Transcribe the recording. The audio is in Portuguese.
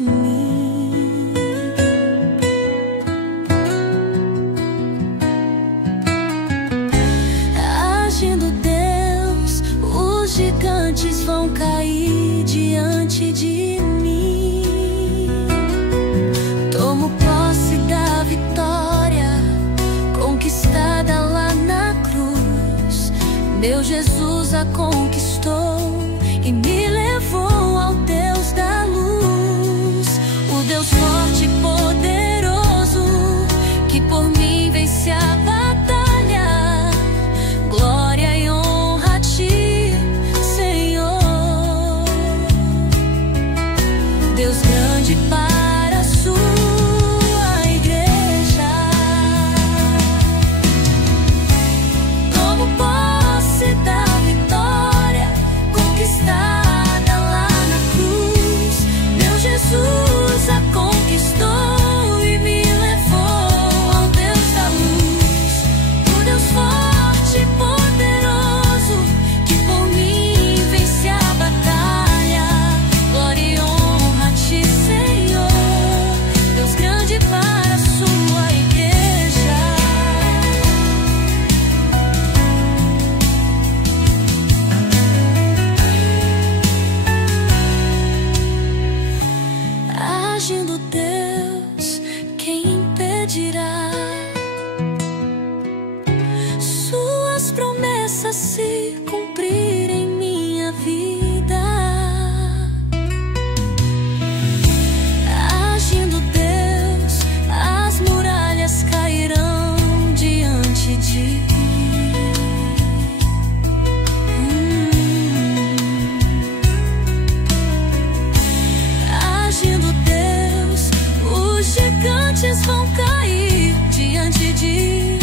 mim. Agindo Deus, os gigantes vão cair diante de mim. Tomo posse da vitória conquistada lá na cruz. Meu Jesus a conquistou e me levou ao Deus da luz. O Deus forte e poderoso, que por mim vence a batalha. Glória e honra a ti, Senhor. Deus grande para a sua igreja. Tomo posse da vitória conquistada lá na cruz. Meu Jesus a conquistou e me levou ao Deus da luz. O Deus forte e poderoso, que por mim vence a batalha. Glória e honra a ti, Senhor. Deus grande para a sua igreja. Agindo Deus, quem impedirá suas promessas se cumprirem em minha vida? Agindo Deus, as muralhas cairão diante de mim. Agindo Deus, os gigantes vão cair diante de